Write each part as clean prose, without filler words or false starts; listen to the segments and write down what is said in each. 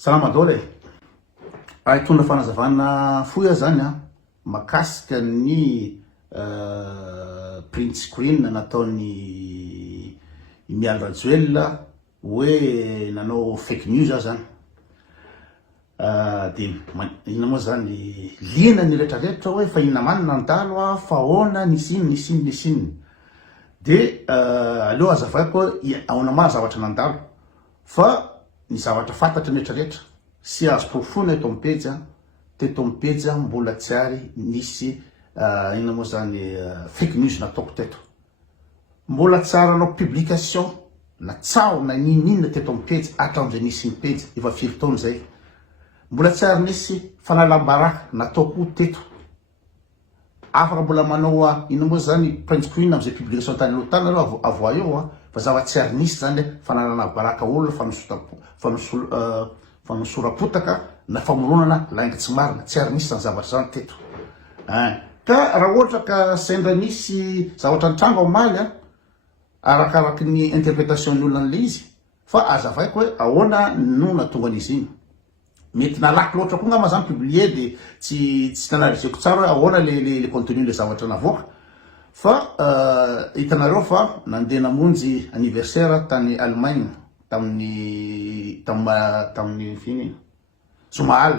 Salama dole. Hitondra fanazavana foya zany a makasika ny print screen nataony Mial Rajoel hoe nanao fake news zany. De ina moa zany liana ny retraretra hoe fa ina manina nandalo fa ona nisiny. De aleo azavaiko aona maro zavatra nandalo fa ny zavatra fantatra retraretra sy azo profona eto ampeja teto ampeja mbola tsy ary nisy ina moa zany fake news nataoko teto. Mbola tsara anao publication na tsao na ninina teto ampeja atram'izay nisy ny page efa firy taona zay. Mbola tsy ary nisy fanalam-baraka nataoko teto. Afaka mbola manao ina moa zany print screen am'izay publication tany aloha tany aloha avoa eo fa zava tsy ary nisy zany fanalana baraka olona fanosora-potaka na famoronana lainga tsy marina tsy ary nisy zany zavatra zany teto. Ka raha ohatra ka sendra nisy zavatra nitrango amaly arakaraky ny interprétation ny olona n'le izy fa azavaiko hoe ahoana no natonga an'izy iny. Mety nalaky loatra koa ngamba zany publier de tsy tanalizeko tsara hoe ahoana le contenu le zavatra navoaka. Fa hitanareo fa nandeha namonjy anniversaire tany Allemagne tamin'ny finy Zuma Al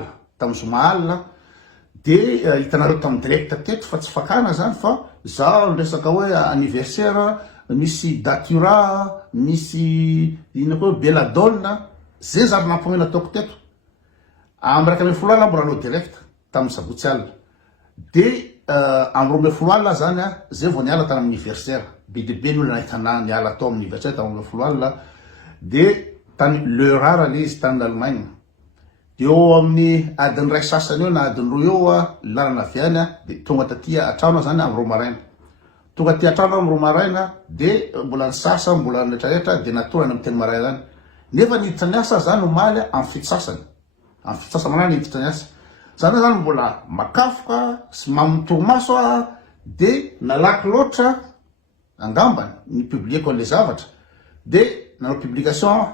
de hitanareo tamin'ny direct teto fa tsy fakana zany fa zaho resaka hoe anniversaire misy datura misy ina koa beladonna zay zary nampomena ataoko teto amraka me folo alina mbola anao direct tamin'ny sabotsy alina de am 12 alina zany zay vao niala tany amin'ny anniversaire be de be ny olona nahitana niala atao amin'ny anniversaire tamin'ny 12 alina de tany Le Rare le izy tany Allemagne de eo amin'ny adiny ray sasany eo na adiny roa eo lalana aviany de tonga tatia atrano zany amin'ny Romaraina. Tonga ty atrano amin'ny Romaraina de mbola ny sasa mbola ny retraretra de natorany amin'ny teny maray zany. Nefa niditra ny asa zany omaly amin'ny fito sasany. Amin'ny fito sasany manana niditra ny asa. Zany zany mbola makafoka sy mamitoromaso de nalaky loatra angambany ny publieko an'le zavatra de nanao publication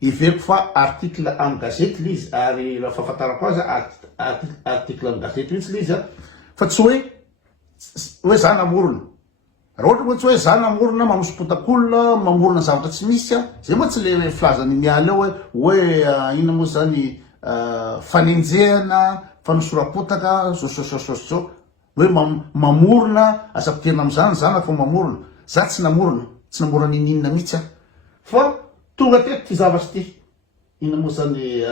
iveriko fa article amin'ny gazety l'izy ary raha fahafantarako azy article amin'ny gazety mihitsy l'izy fa tsy hoe za namorona. Raha ohatra tsy hoe za namorona manosy-potakolona mamorona zavatra tsy misy zay moa tsy le filazany miala eo hoe ina moa zany fanenjehana fanosora-potaka zao hoe mamorona asa-piterina am'izany zany fa mamorona. Za tsy namorona ninina mihitsy fa tonga teto ty zavatra ty ina moa zany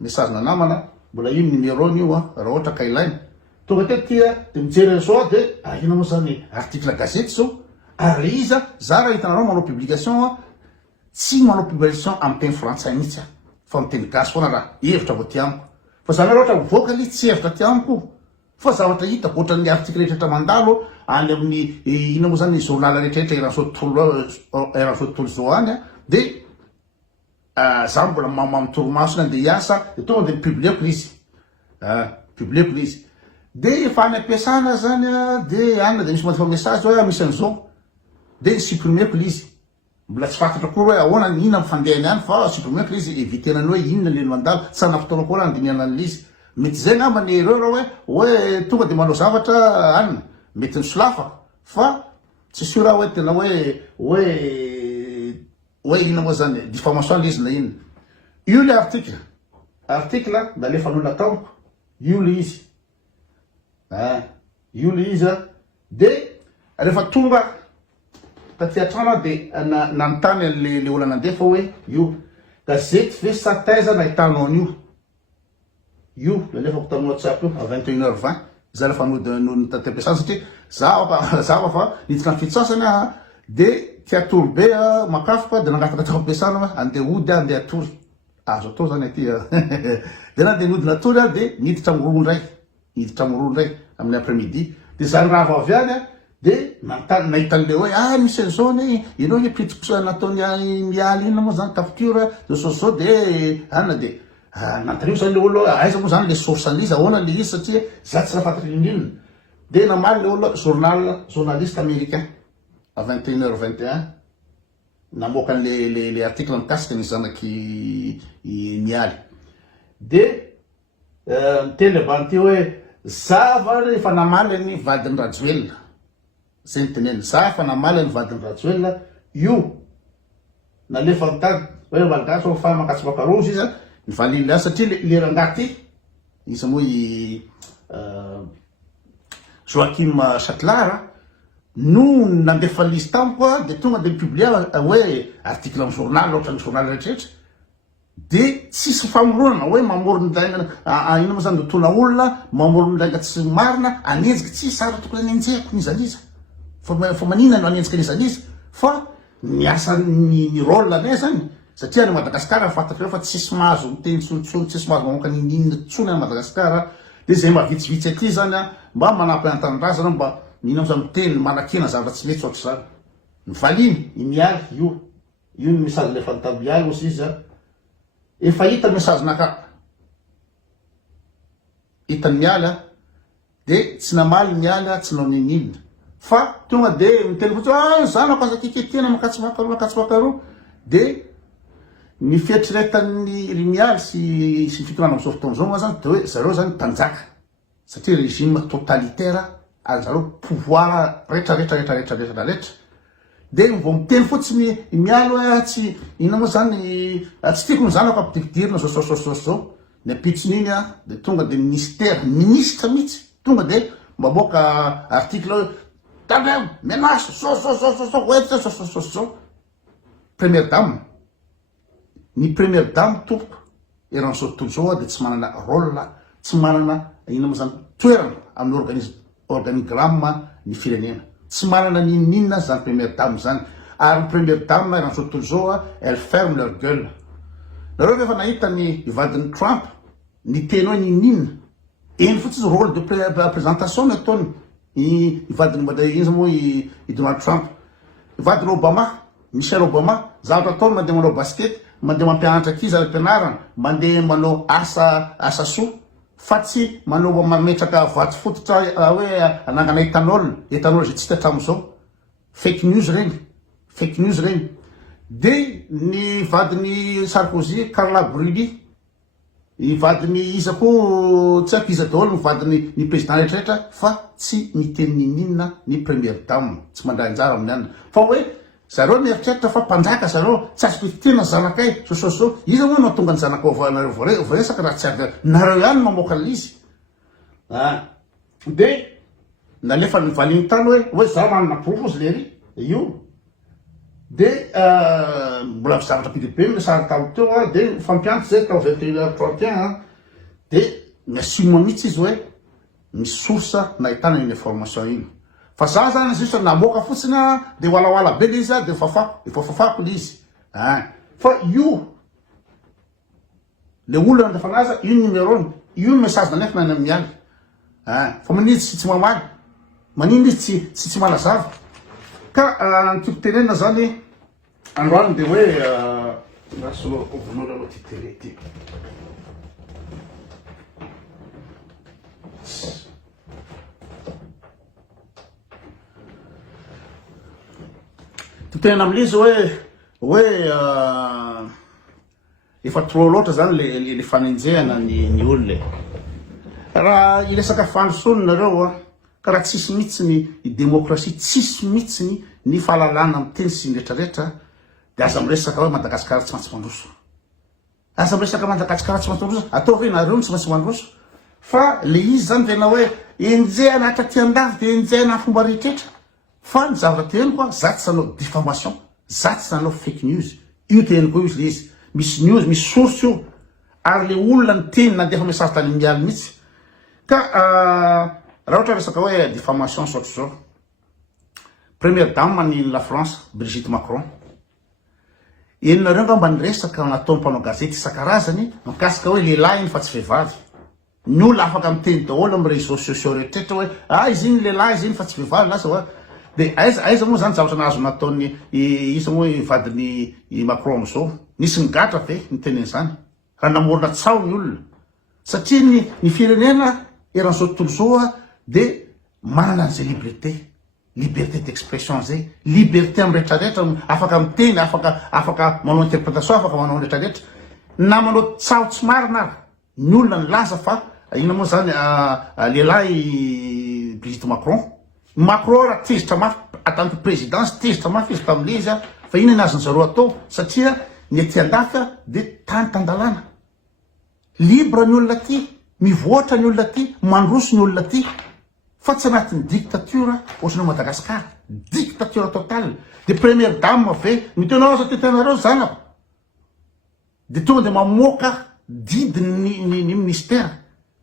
message na namana mbola ino numéro io raha ohatra ka ilaina tonga teto ty de mijery zao de ina moa zany article gazety zao ary iza za raha hitanareo manao publication tsy manao publication amin'ny teny frantsay mihitsy fa amin'ny teny gasy foana raha hevitra vo ty amiko fa zany ohatra mivoaka li tsy hevitra ty amiko fa zavatra hitako ohatran'ny article rehetrarehetra mandalo any amin'ny ina moa zany journal rehetrarehetra eran'izao tontolo zao any de za mbola mamitoromaso nandeha hiasa de tonga de publieko izy de efa any ampiasana zany de anina de misy mandefa message hoe misy an'izao de supprimeko l'izy. Mbola tsy fantatra koa hoe ahoana inona mifandehany any fa supprimeko l'izy evitenany hoe inona le mandalo tsy nafotoana koa raha andiniana an'l'izy. Mety zay ngamba ny erreur hoe tonga de manao zavatra anina mety ny solafa fa tsy sio raha hoe tena hoe ina moa zany diffamation l'izy na inona. Io le article nalefa n'olona taoko io le izy de rehefa tonga taty atrano de nanontany le olona nandefa hoe io gazety ve sa taiza nahitanao an'io io lalefako taminao tsapo io à 21h20 za lefa nodiny taty ampiasana satria zava fa niditra ny fito sasany de tiatory be makafoka de nangataka tao ampiasana andeha ody andeha atory azo atao zany aty de nandeha nody natory de niditra amin'ny roa ndray amin'ny après-midi de zany raha avy avy any de nahitan'le hoe misy an'izao ny ianao ny pitiko nataony mialy inona moa zany capture zao de anina de nantario zany le olo aiza moa zany le source an'izy ahoana le izy satria za tsy raha fantatry inona de namaly le olo journaliste américain à 21h21 namoaka le article mikasika ny zanaky mialy. De miteny avany hoe zava efa namaly ny vadiny Rajoelina. Zay nyteneny, za efa namaly ny vadiny Rajoelina, io nalefa mitady hoe malagasy ho fa makatsibakarozy izy ny valiny azy satria le rangaty izy moa Joachim Chatelard no nandefa lizy tamiko de tonga de publia hoe article amin'ny journal ohatrany journal rehetrarehetra de tsisy famoronana hoe mamorony ino moa zany dotona olona mamorony lainga tsy marina anenjika tsy sara tokony anenjeko nizaniza fa manina no anenjika nizaniza fa ny asa ny rôle anay zany satria ny Madagasikara fantatra fa tsisy mahazo miteny tsontsony tsisy mahazo mamoaka ninina tsony any Madagasikara de zay mavitsivitsy aty zany mba manampy an-tanindrazana mba nino zany miteny manakena zavatra tsy mety ohatry zany ny valiny imialy io ny message lefa nitabialy aussi izy efa hita message naka hitany mialy de tsy namaly mialy tsy nao ninina fa tonga de miteny fotsy zanako aza kiketena makatsibakaroa de ny fietretan'ny mialy sy fitonana amin'izao fotoana zao moa zany de hoe zareo zany tanjaka satria régime totalitaire azareo pouvoir rehetra de mbo miteny fotsiny mialy hoe tsy ina moa zany tsy tiako ny zanako ampidikidirina zao ny apitsiny iny de tonga de ministre mihitsy tonga de maboaka article hoe talem menace so première dame ny première dame tompoko eran'izao tontolo zao de tsy manana rôle tsy manana ina moa zany toerana amin'ny organigramme ny firenena tsy manana ninina zany première dame zany ary ny première dame eran'izao tontolo zao elle ferme leur gueule nareo rehefa nahita ny vadiny Trump ny teny hoe ninina eny fotsy rôle de présentation ny ataony i vadiny izy moa i Donald Trump vadiny Obama Michelle Obama zavatra ataony mandeha manao basket mandeha mampianatra ankizy ary ampianarana mandeha manao asa soa fa tsy manao mametraka vato fototra hoe anangana etanol zay tsy hatramin'izao fake news regny de ny vadiny Sarkozy Carla Bruni i vadiny iza koa tsy haiko iza daholo ny vadiny ny président rehetrarehetra fa tsy miteny ninina ny première dame tsy mandray anjara amin'ny anina fa hoe zareo mieritreritra fa mpanjaka zareo tsy azo tena zanakay so iza moa nahatonga ny zanakao voaresaka raha tsy avy nareo ihany mamoaka lizy de nalefa ny valiny tany hoe za manana propose lery io de mbola zavatra pidibe le sary talo teo de fampianty zay tao 21h31 de miasimo mihitsy izy hoe misy source nahitana iny information iny fa za zany juste namoaka fotsiny de wala be le izy de fafako le izy fa io le olona andefanaza io numéro io message nanefa nany amin'ny mialy fa manitsy tsy mamaly manino izy tsy malazava ka tiako tenena zany androany de hoe raso ovonolo aloha ty télé ty tena am'le izy hoe efa trop loatra zany le fanenjehana ny olona raha ilesaka fandrosony nareo ka raha tsisy mihitsy ny démocratie tsisy mihitsy ny fahalalana miteny sy rehetrarehetra de aza miresaka hoe Madagasikara tsy maintsy mandroso aza miresaka Madagasikara tsy maintsy mandroso atao hoe nareo tsy maintsy mandroso fa le izy zany tena hoe enjehana hatraty andafy de enjehana fomba rehetrarehetra fa ny zavatra teny koa za tsy sanao diffamation za tsy sanao fake news io teny koa izy le izy misy news misy source io ary le olona ny teny nandefa message tany mialy mihitsy ka raha ohatra resaka hoe diffamation sotro zao première dame ny la France Brigitte Macron enonareo nga mba niresaka nataony mpanao gazety isan-karazany mikasika hoe lehilahy iny fa tsy vehivavy ny olona afaka miteny daholo amin'ny réseaux sociaux rehetrarehetra hoe izy iny lehilahy izy iny fa tsy vehivavy lasa hoe de aiza moa zany zavatra nahazo nataony isa moa vadiny Macron am'izao nisy nigatra ve niteneny zany raha namorona tsao ny olona satria ny firenena eran'izao tontolo zao de manana an'izay liberté d'expression zay liberté amin'ny rehetrarehetra afaka miteny afaka manao interprétation afaka manao rehetrarehetra na manao tsaotsy marina ary ny olona ny laza fa ina moa zany lehilahy Brigitte Macron raha tezitra mafy atanto présidence tezitra mafy izy tam'le izy fa ina ny azony zareo atao satria ny aty andafy de tany tandalana libre ny olona ty mivoatra ny olona ty mandroso ny olona ty fa tsy anatin'ny dictature ohatrany Madagasikara dictature totale de première dame ave mitenao za tetenareo zanako de tonga de mamoaka didiny ny ministère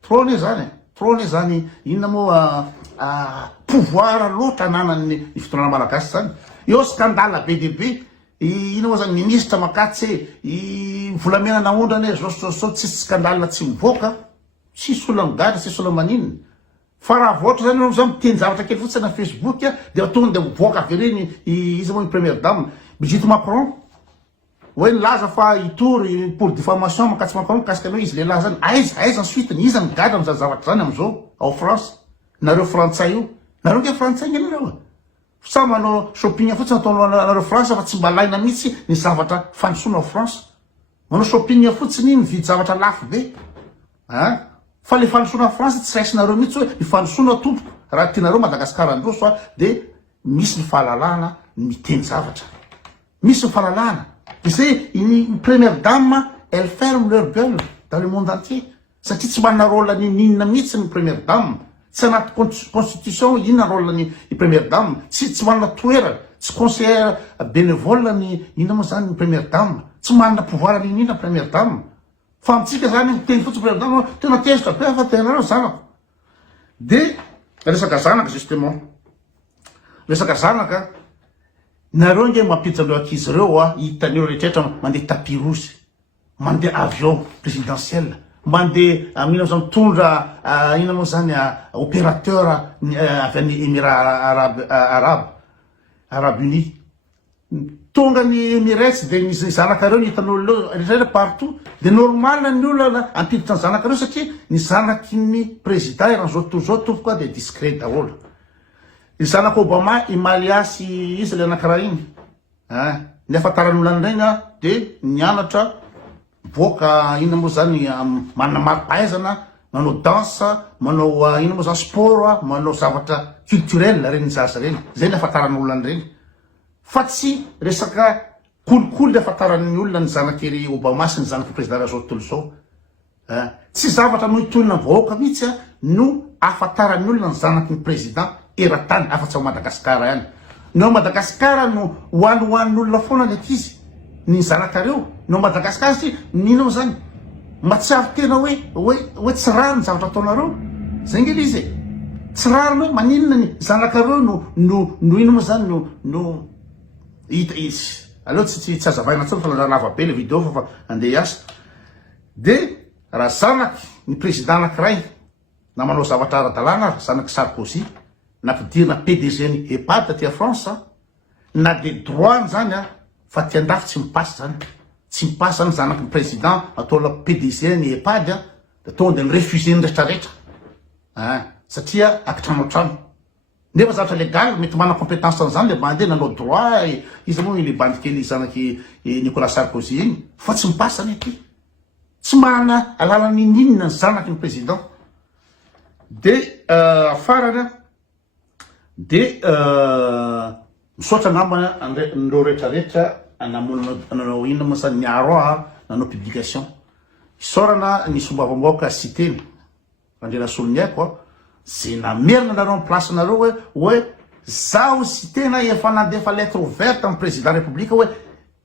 trône zany inona moa pouvoir loatra ananany fitondrana malagasy zany eo scandale be de be ina moa zany ministre makatsy volamena naondrany zao tsisy scandale tsy mivoaka tsisy olona migadra tsisy olona maninona fa raha voatra zany anao zany miteny zavatra kely fotsiny na Facebook de tonga de mivoaka avy reny izy moa ny première dame Brigitte Macron hoe nilaza fa itory pour diffamation makatsy Macron mikasika anao izy lehilahy zany aiza ensuite iza migadra am'zany zavatra zany am'izao ao France nareo frantsay io nareo ke frantsay ngenareo sa manao shopping fotsiny ataonareo France fa tsy mba laina mihitsy ny zavatra fandrosoana ao France manao shopping fotsiny mividy zavatra lafo be fa le fandrosoana France tsy raisinareo mihitsy hoe ifandrosoana tompoko raha tianareo Madagasikara androso de misy ny fahalalana miteny zavatra misy ny fahalalana de c'est une première dame elle ferme leur gueule dans le monde entier satria tsy manana rôle ninona mihitsy ny première dame tsy anaty constitution inona rôle ny première dame tsy manana toerana tsy conseillère bénévole ny inona moa zany ny première dame tsy manana pouvoir ninina première dame fa amitsika zany miteny fotsy première dame tena tezitra be fa tenareo zanako de resaka zanaka justement resaka zanaka nareo nge mampiditra andreo ankizy reo hitan'ireo rehetrarehetra mandeha tapis rouge mandeha avion présidentiel mandeha mino zany mitondra ina moa zany opérateur avy any Émirats Arabes Unis tonga ny Emirates de ny zanakareo hitan'olo rehetrarehetra partout de normal ny olona ampiditra ny zanakareo satria ny zanaky ny président eran'izao tontolo zao tompoka de discret daholo ny zanaka Obama imaliasy izy le anakaraha igny ny afantaran'olany regny de nianatra boka ina moa zany manana mari-pahaizana manao danse manao ina moa zany sport manao zavatra culturel reny zaza reny zay ny afantaran'olany reny fa tsy resaka kolikoly le afantaran'ny olona ny zanakery Obama sy ny zanaky président zao tontolo zao tsy zavatra no itonina vahoaka mihitsy no afantaran'ny olona ny zanaky ny président eran-tany afa-tsy ao Madagasikara ihany no Madagasikara no hoan'olona foana ny akizy ny zanakareo no Madagasikara sy nino zany matsiaro tena hoe tsy rary ny zavatra ataonareo zay nge izy tsy rary hoe maninona ny zanakareo no ino moa zany no hita izy aleo tsy azavaina tsony fa lava be le vidéo fa andeha hiasa de raha zanaky ny président anankiray na manao zavatra ara-dalàna zanaky Sarkozy nampidirina PDG ny EHPAD aty France na de droit zany fa ty andafy tsy mipasy zany tsy mipasy zany zanaky ny président ataola PDG ny EHPAD de tonga de ny refusé ny rehetrarehetra satria akitrano trano nefa zavatra légal mety mana compétence an'izany le bande nanao droit izy moa le bande kely zanaky Nicolas Sarkozy igny fa tsy mipasy zany aty tsy mana alalany ninona ny zanaky ny président de farany de misaotra ngamba ndreo rehetrarehetra nanao inona moa zany niaro nanao publication isorana ny sombavamboaka citeny Andrena Solony aiko zay namerina nareo amin'ny place nareo hoe zaho citena efa nandefa lettre ouverte amin'ny président république hoe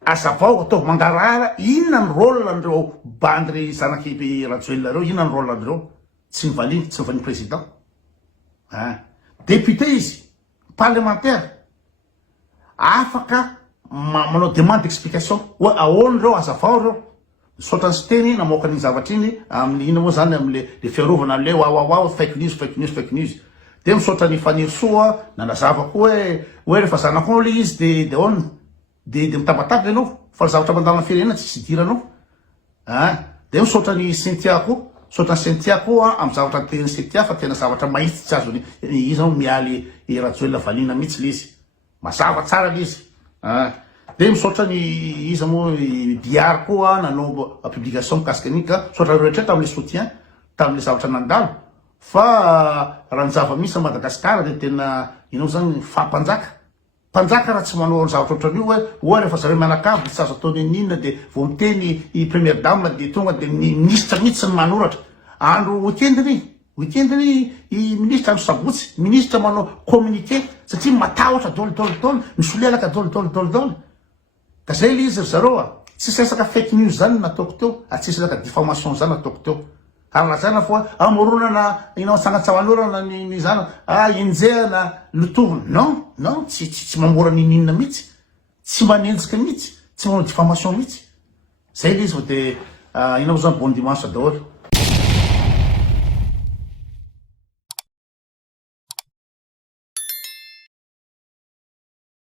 azavao ataovy mangarahara inona ny rôle andreo bandry zanaky Rajoelina reo inona ny rôle andreo tsy nivaliny tsy nivaliny président député izy parlementaire afaka manao demande d'explication hoe ahoana reo azavao reo misaotra ny siteny namoaka ny zavatra iny amin'ny ina moa zany amle fiarovana amle fake news de misaotra ny fanirisoa nanazava koa hoe rehefa zanako le izy de on de mitabataba ianao fa zavatra mandalana firenena tsy sidiranao de misaotra ny Sentiako misaotra ny Sentiako amy zavatra teny Sentia fa tena zavatra mahitsy tsy azo izy mialy Rajoelina valina mihitsy le izy mazava tsara le izy de misaotra ny izy moa diary koa nanao publication mikasika an'iny ka misaotra rehetra tam'le soutien tam'le zavatra nandalo fa raha ny zava-misy Madagasikara de tena inao zany fampanjaka raha tsy manao zavatra ohatran'io hoe rehefa zareo mianakavy tsy azo ataony ninona de vo miteny i première dame de tonga de ny ministre mihitsy ny manoratra andro weekendiny i ministre andro sabotsy ministre manao communiqué satria matahotra dôlidôlidôly misolelaka dôlidôlidôlidôly ka zay le izy ry zareo tsisy resaka fake news zany nataoko teo tsisy resaka diffamation zany nataoko teo ary lazana foa amoronana inao antsangatsahanorana ny zana injehana lotovina non tsy mamora ninina mihitsy tsy manenjika mihitsy tsy manao diffamation mihitsy zay le izy fa de inao zany bon dimanche daholo